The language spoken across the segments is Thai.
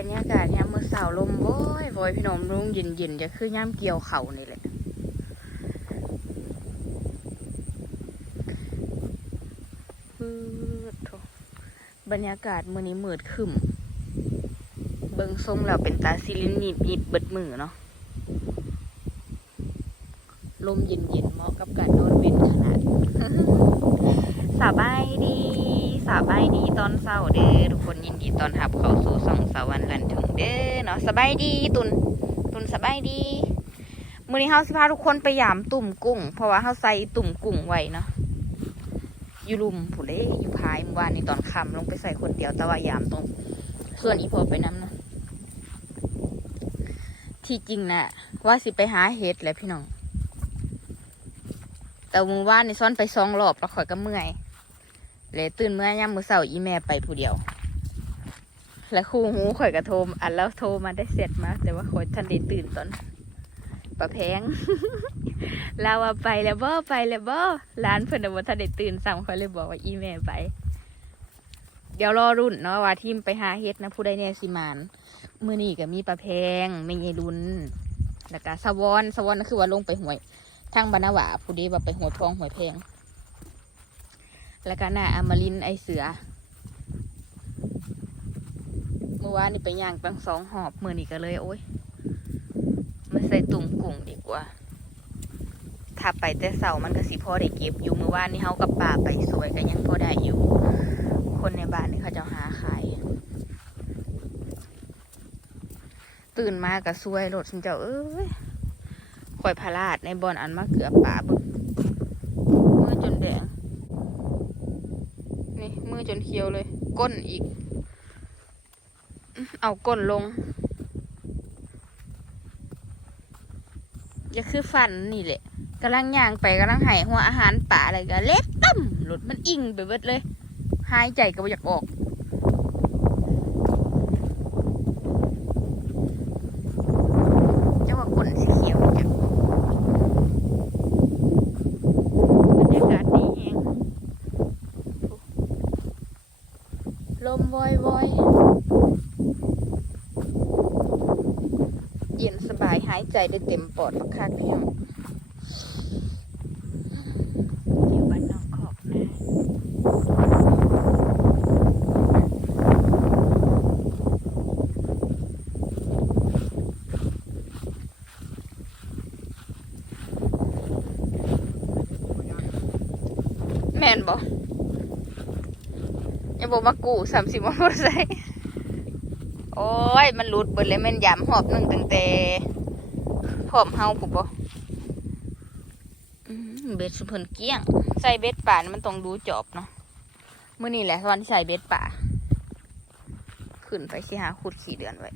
รรยากาศยามมื้อเช้าลมโว้ยโวยพี่น้องรุ่งเย็นๆจะคือย่ามเกี่ยวเขานี่แหละบรรยากาศมื้อนี้มืดครึ้มเบิ่งทรงแล้วเป็นตาซิลินหยิบๆเบิดมือเนาะลมเย็นๆเหมาะกับการนอนเว้นขนาดสบายดี สบายดีตอนเช้าเด้อทุกคนยินดีตอนรับเขาสู่ส่องสวรรค์ลันถึงเด้อเนาะสบายดีตุนตุนสบายดีมื้อนี้เฮาสิพาทุกคนไปยามตุ่มกุ้ง เพราะว่าเฮาใส่ตุ่มกุ้งไว้เนาะอยู่ลุมผู้เด้อยู่พายเมื่อวานนี้ตอนค่ำลงไปใส่คนเดียวแต่ว่ายามตรงส่วนอีพอไปนํเนาะที่จริงน่ะว่าสิไปหาเห็ดแหละพี่น้องแต่มือว่านนี่ซ่อนไปสองรอบแล้วข่อยก็เมื่อย เลยตื่นเมื่อยามมือเสาร์อีแม่ไปผู้เดียว แล้วครูหูข่อยก็โทรอันแล้วโทรมาได้เสร็จมา แต่ว่าข่อยทันได้ตื่นตอนประแพงเราว่าไปแล้วบ่ไปแล้วบ่ร้านเพิ่นน่ะบ่ทันได้ตื่นสั่งข่อยเลยบอกว่าอีแม่ไป เดี๋ยวรอรุ่นเนาะว่าทีมไปหาเฮ็ดนะผู้ใดแน่สิมานมื้อนี้ก็มีประแพงไม่ใหญ่รุนแล้วก็สะวอนสะวอนก็คือว่าลงไปหวยทางบรรณาวาผู้ดีว่าไปหัวทองหัวแพง แล้วก็หน้าอมรินไอเสือ เมื่อวานนี่ไปย่างตั้งสองหอบมือนี่ก็เลยโอ้ยมาใส่ตุ่มกุ้งดีกว่า ถ้าไปแต่เสามันก็สิพอได้เก็บ อยู่เมื่อวานนี่เฮากับป่าไปสวยก็ยังพอได้อยู่ คนในบ้านนี่เขาจะหาขาย ตื่นมาก็สวยรถฉันเจ้าเอ้ยข่อยพลาดในบอนอันมะเขือบป่าบงมือจนแดง นี่มือ จนเขียวเลย ก้นอีก เอาก้นลง อย่าคือฟันนี่แหละกำลังย่างไปกำลังหายหัวอาหารป่าอะไรกันเล็กตั้มหลุดมันอิ่งไปเบิดเลย หายใจก็บ่อยากออก เจ้าว่าก้นสีเขียวจัง บรรยากาศดีแฮงลมวอยวอยเย็นสบายหายใจ ได้เต็มปอดคักๆพี่น้องอยู่บ้านนอกขอบนะแม่นบ่ย่าบอกมากูสามสิบวันบ่ใส่โอ้ย มันหลุดเบิดเลยแม่นยำหอบหนึ่งตั้งแต่ พร้อมเฮาผู้บ่อืมเบ็ดสุเพิ่นเกลี้ยง ใส่เบ็ดป่านี่มันต้องดูจอบเนาะมื้อนี้แหละวันที่ใส่เบ็ดป่า ขึ้นไปสิหาขุดขี่เดือนไว้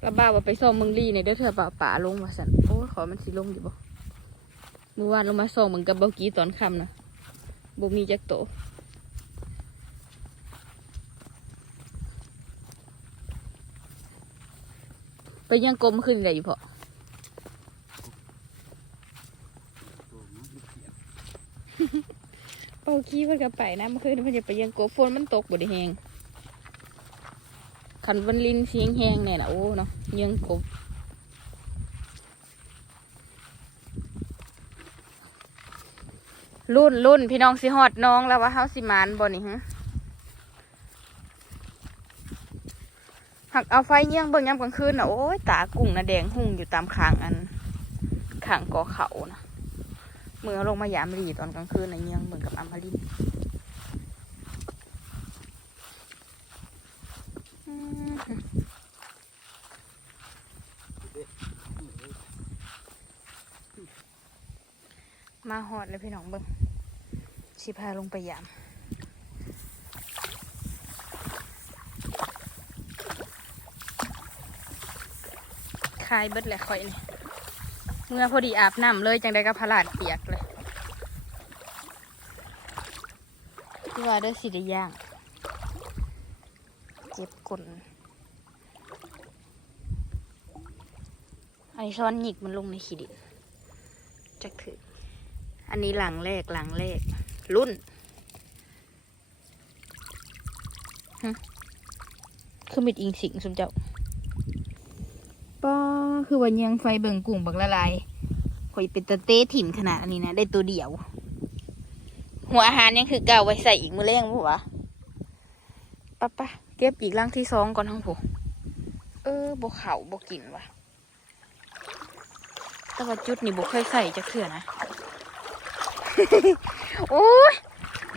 แล้วบ้าว่าไปส่งมึงลี่ในเด้อเธอป่าป่าลงมาสันโอ้ขอมันสิลงอยู่บ่เมื่อวานลงมาส่งมึงกับเบากี้ตอนค่ำนะบ่มีจักโตไปยังกลมขึ้นได้อยู่พอเบากี้มันก็ไปนะเมื่อคืนมันจะไปยังกบฝนมันตกบ่ได้แหง ขันวันลินเสียงแห้งเนี่ยนะโอ้เนาะยังกบรุ่นรุ่นพี่น้องสิฮอดน้องแล้วว่าเฮาสิมานบ่นี่ฮะหักเอาไฟเยี่ยงเบิ่งยามกลางคืนน่ะโอ้ยตากุ้งนะแดงหุ่งอยู่ตามขางอันขางกอเขานะเมื่อลงมายามรีตอนกลางคืนนะเยี่ยงเบิ่งกับอมรินทร์อื มาหอดเลยพี่น้องเบิ้งสิพาลงไปยามคายเบิดแหละค่อยนี่เมื่อพอดีอาบน้ำเลยจังได้ก็พลาดเปียกเลยที่ว่าได้สิได้ย่าง เจ็บกลน อันนี้ช้อนหยิกมันลงในขีดินจักถือ อันนี้หลังแรกหลังแรก รุ่นหึคือมิดอิงสิงสมเจ้าป้าคือวันยังไฟเบิ่งกุ้งบักละลายข่อยเป็นตะเต้ถิ่นขนาดอันนี้นะ ได้ตัวเดียว หัวอาหารยังคือเก่าไว้ใส่อีกมือแรงปะวะปะปะเก็บอีกร่างที่สองก่อนทั้งผู้เออบกเขาบกกินวะ แต่ว่าจุดนี่บุเคยใส่จะเขื่อนะโอ้ย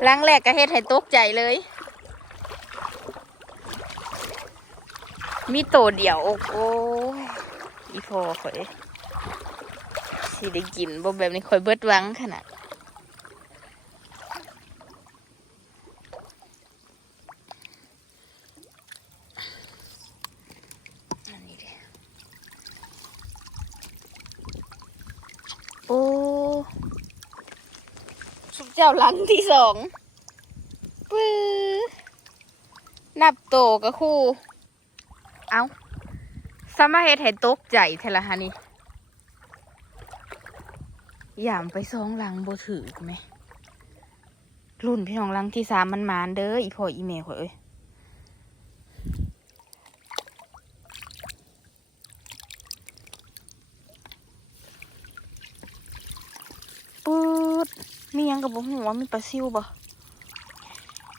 ร่างแรกก็เฮ็ดให้ตกใจเลย มีโตเดียวโอ้ยอีพอข่อยสิได้กินบ่แบบนี้ข่อยเบิดวังขนาด อันนี้ดิโอ้สุก เจ้าหลังที่สองปื้อนับโตกับคู่ เอาสามาเหตุให้ตกใจเทละฮะนี่ยามไปสองหลังโบถือไหมรุ่นพี่น้องหลังที่สามมันมานเด้ออีพ่ออีเมข่อยเอ้ย ปืด มียังกับบ่หัวามีปลาซิวบ่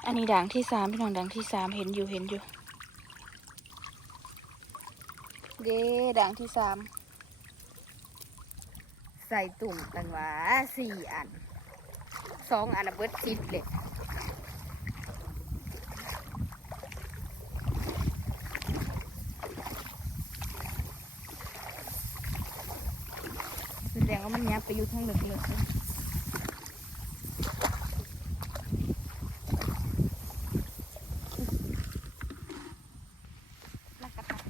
อันนี้ด่างที่สามพี่น้องด่างที่สามเห็นอยู่เห็นอยู่ เด้ด่างที่สามใส่ตุ่มกันว่าสี่อันสองอันเบิดสิบเลยแสดงว่ามันยับไปอยู่ข้างหลือกเลยแล้วก็ตัด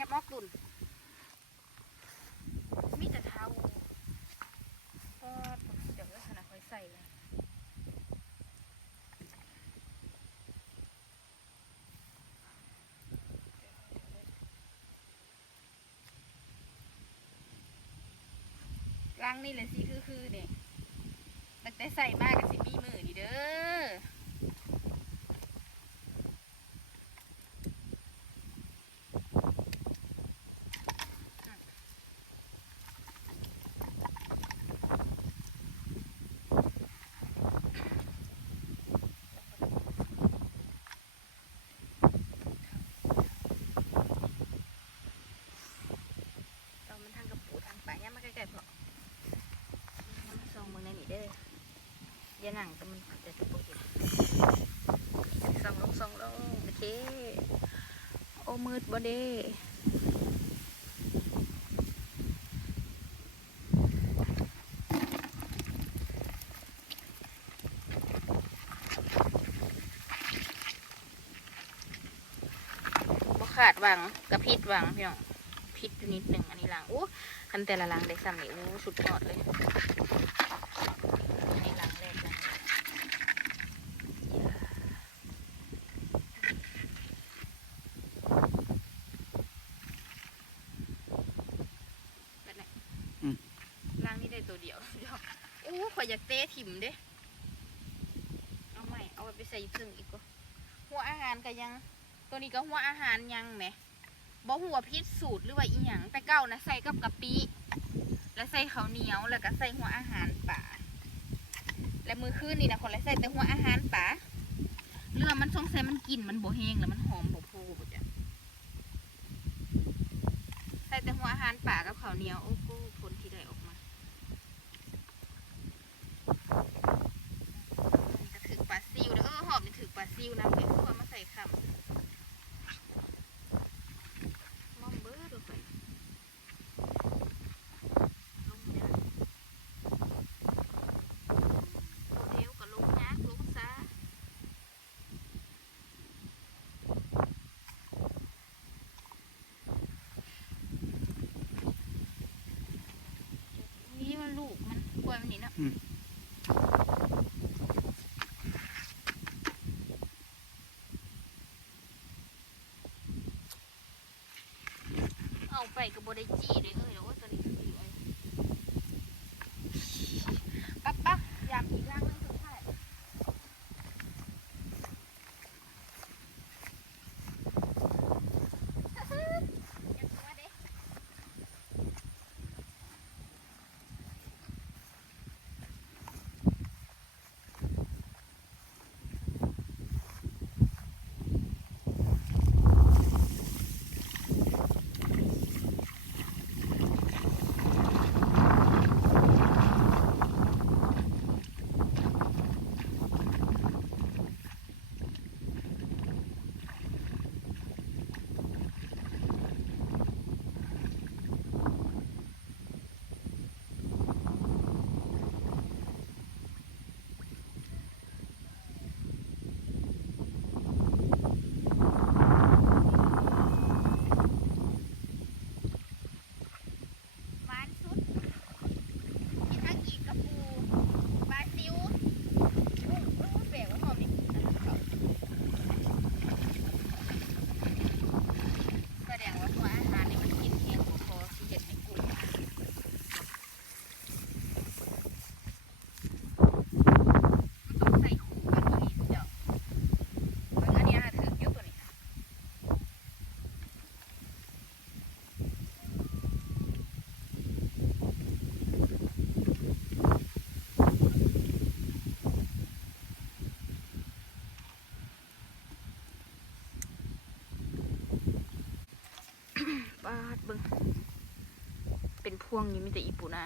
ยับ มอกตุ่นมีแต่เท้าก็เดี๋ยวขนาดคอยใส่เลยล้างนี่แหละสิคือคือเนี่ยตั้งแต่ใส่มากกับสิมีมือนี่เด้อ ตอนมันทางกระปูทางป่าย่ามาใกล้ๆพอย่ามาซองมึงในนี่เด้อ อย่าหนังแต่มันจะกระปูอยู่องลงซองลงโอเค โอ้มืดบ่เด้ขาดหวังกระพิดหวังพี่น้องพิษอยู่นิดหนึ่งอันนี้ล้างอู้คันแต่ละล้างได้ซ้ำนี่อู้สุดยอดเลยอันนี้ล้างแรกนะแบบไหน อืม ล้างนี่ได้ตัวเดียวสุดยอด อยอยากเตะถิ่มเด้ เอาใหม่เอาไปใส่ซึ่งอีกก็หัวอาหารก็ยัง ตัวนี้ก็หัวอาหารยังไหมบ่หัวพิษสูตรหรือว่าอีหยังแต่เก้านะใส่กับกะปิแล้วใส่ข้าวเหนียวแล้วก็ใส่หัวอาหารป่าและมือคืนนี่นะคนละใส่แต่หัวอาหารป่าเรือมันสงสัยมันกลิ่นมันบ่แห้งแล้วมันหอมบ่พูบ่จ้ะใส่แต่หัวอาหารป่ากับข้าวเหนียวโอ้โหผลที่ได้ออกมานี่ก็ถึกปลาซิวเด้อเออหอมนี่ถึก ปลาซิวนะเดี๋ยวเอามาใส่คำมองเบอร์ดูไปลงยากโมเดลก็ลงยากลงซานี่มันลูกมันกล้วยมันนี่เนาะ อืมเอาไปกับบได้จี้เลยเอ้ยแล้วว่าตัวนี้คือไอ้ปั๊บปั๊บยามอีกร่างนึงสุดท้ายอย่ากลัวเด้ หวานสุดมีทั้งอีกกระปูปลาซิวอุ้ยอุ้ยแบกว่าหอมนี่อันนั้นเขาแสดงว่าหัวอาหารนี่มันกินแห้งบ่พอที่เห็ดในกุ้งมันต้องใส่คู่กันตัวนี้เดี๋ยวเบิ่งอันนี้อาถืออยู่ตัวนี้ บาดเบิ่งเป็นพ วงนี้มีแต่อีปูนา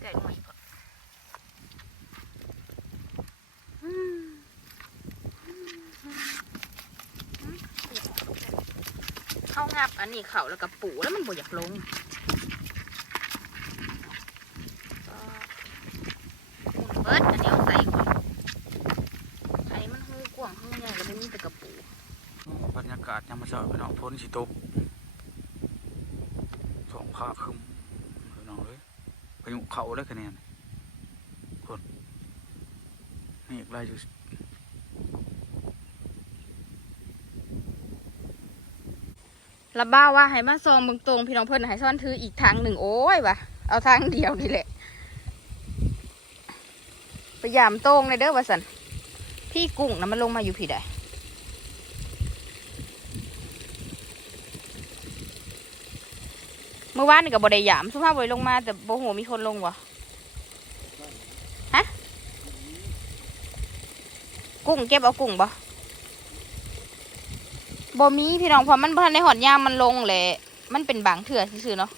แกะลงมาอีกก่อนอืมเข้างับอันนี้เข่าแล้วกับปูแล้วมันบ่อยากลงเบิร์ดอันนี้เอาใส่ก่อนไข่มันหูกว้างหูใหญ่แล้วไม่มีแต่กระปูบรรยากาศยามมาเช้าพี่น้องฝนสิตกาคคึมพี่น้องเลยพายุเขาเลยคะแนนคนนี่ไล่อยู่ระบ้าว่าให้มาซองเบิ่งตรงพี่น้องเพิ่นให้ซ่อนถืออีกทางหนึ่งโอ้ยวะเอาทางเดียวนี่แหละพยายามตรงเลยเด้อว่าสันพี่กุ้งนะมันลงมาอยู่พี่ได้เมื่ อวานนี่กับบได้ยามสุภาพบริลงมาแต่โบโหมีคนลงวะฮะกุ้งเก็บเอากุ้งบ่บ่มีพี่น้องเพราะมันพันในหอดยามมันลงแหละมันเป็นบางเถื่อซื่อเนาะ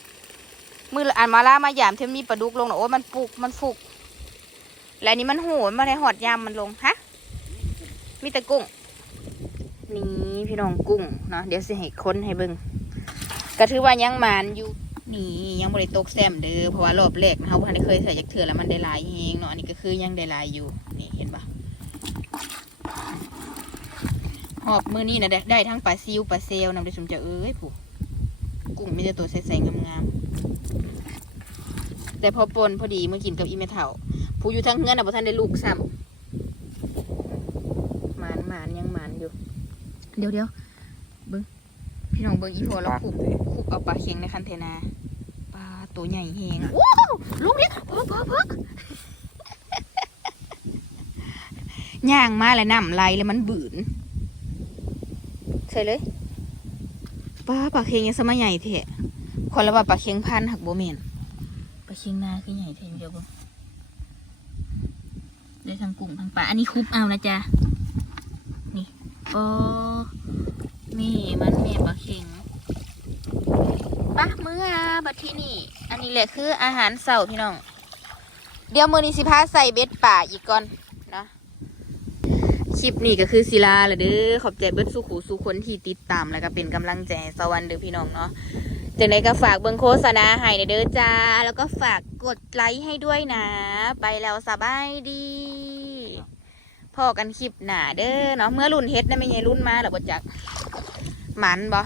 มือละอันมาล่ามายามเทมมีปลาดุกลงเนาะโอ้มันปลุกมันฟุก และนี้มันโหนมาในหอดยามมันลงฮะมีแต่กุ้งนี่พี่น้องกุ้งเนาะเดี๋ยวสิให้ค้นให้เบิ่งก็ถือว่ายังมานอยู่ นี่ยังบริตกแซมเด้อเพราะว่ารอบแรกนะเขาพันได้เคยใส่จากเถื่อแล้วมันได้ลายเฮงเนาะอันนี้ก็คือยังได้ลายอยู่นี่เห็นปะหอบมือนี่นะได้ได้ทั้งปลาซิวปลาเซลนำได้สมจะเอ้ยผู้กุ้งไมแต่ตัวใสๆงามๆแต่พอปนพอดีเมื่อกินกับอีเมเถาผู้อยู่ทั้งเฮือนนะพอท่านได้ลูกซ้ำหมานหมานยังหมานอยู่ เดี๋ยวเดี๋ยวเบิ้งพี่น้องเบิ้งอีพอเราคุบคุบ เอาปลาเค็งในคันเทนาปลาตัวใหญ่แหงว้าวลูกนี่พอพอพอย่างมาแล้วน้ำไหลแล้วมันบืนใช่เลยปลาปลาเค็งยังสมัยใหญ่เถอะคนละว่าปลาเค็งพันธุ์หักโบเมนปลาเค็งนาคือใหญ่เท่เดียวบ่ได้ทั้งกุ้งทั้งปลาอันนี้คุบเอานะจ๊ะนี่ปอแม่มันแม่ปลาเค็ง ปะมื้อบัดที่นี่ อันนี้แหละคืออาหารเสาร์พี่น้อง เดี๋ยวมือนี้สิพาใส่เบ็ดป่าอีกก่อนเนาะคลิปนี้ก็คือศิลาละเด้อขอบใจเบิดสุขูสุคนที่ติดตามแล้วก็เป็นกำลังใจสวรรค์เด้อพี่น้องเนาะจังไดก็ฝากเบิ่งโฆษณาให้เด้อจ้า แล้วก็ฝากกดไลค์ให้ด้วยนะ ไปแล้วสบายดีพอกันคลิปหนาเด้อเนาะเมื่อรุ่นเฮ็ดนะไม่ใช่รุ่นมาแล้วบ่จักหมันบ่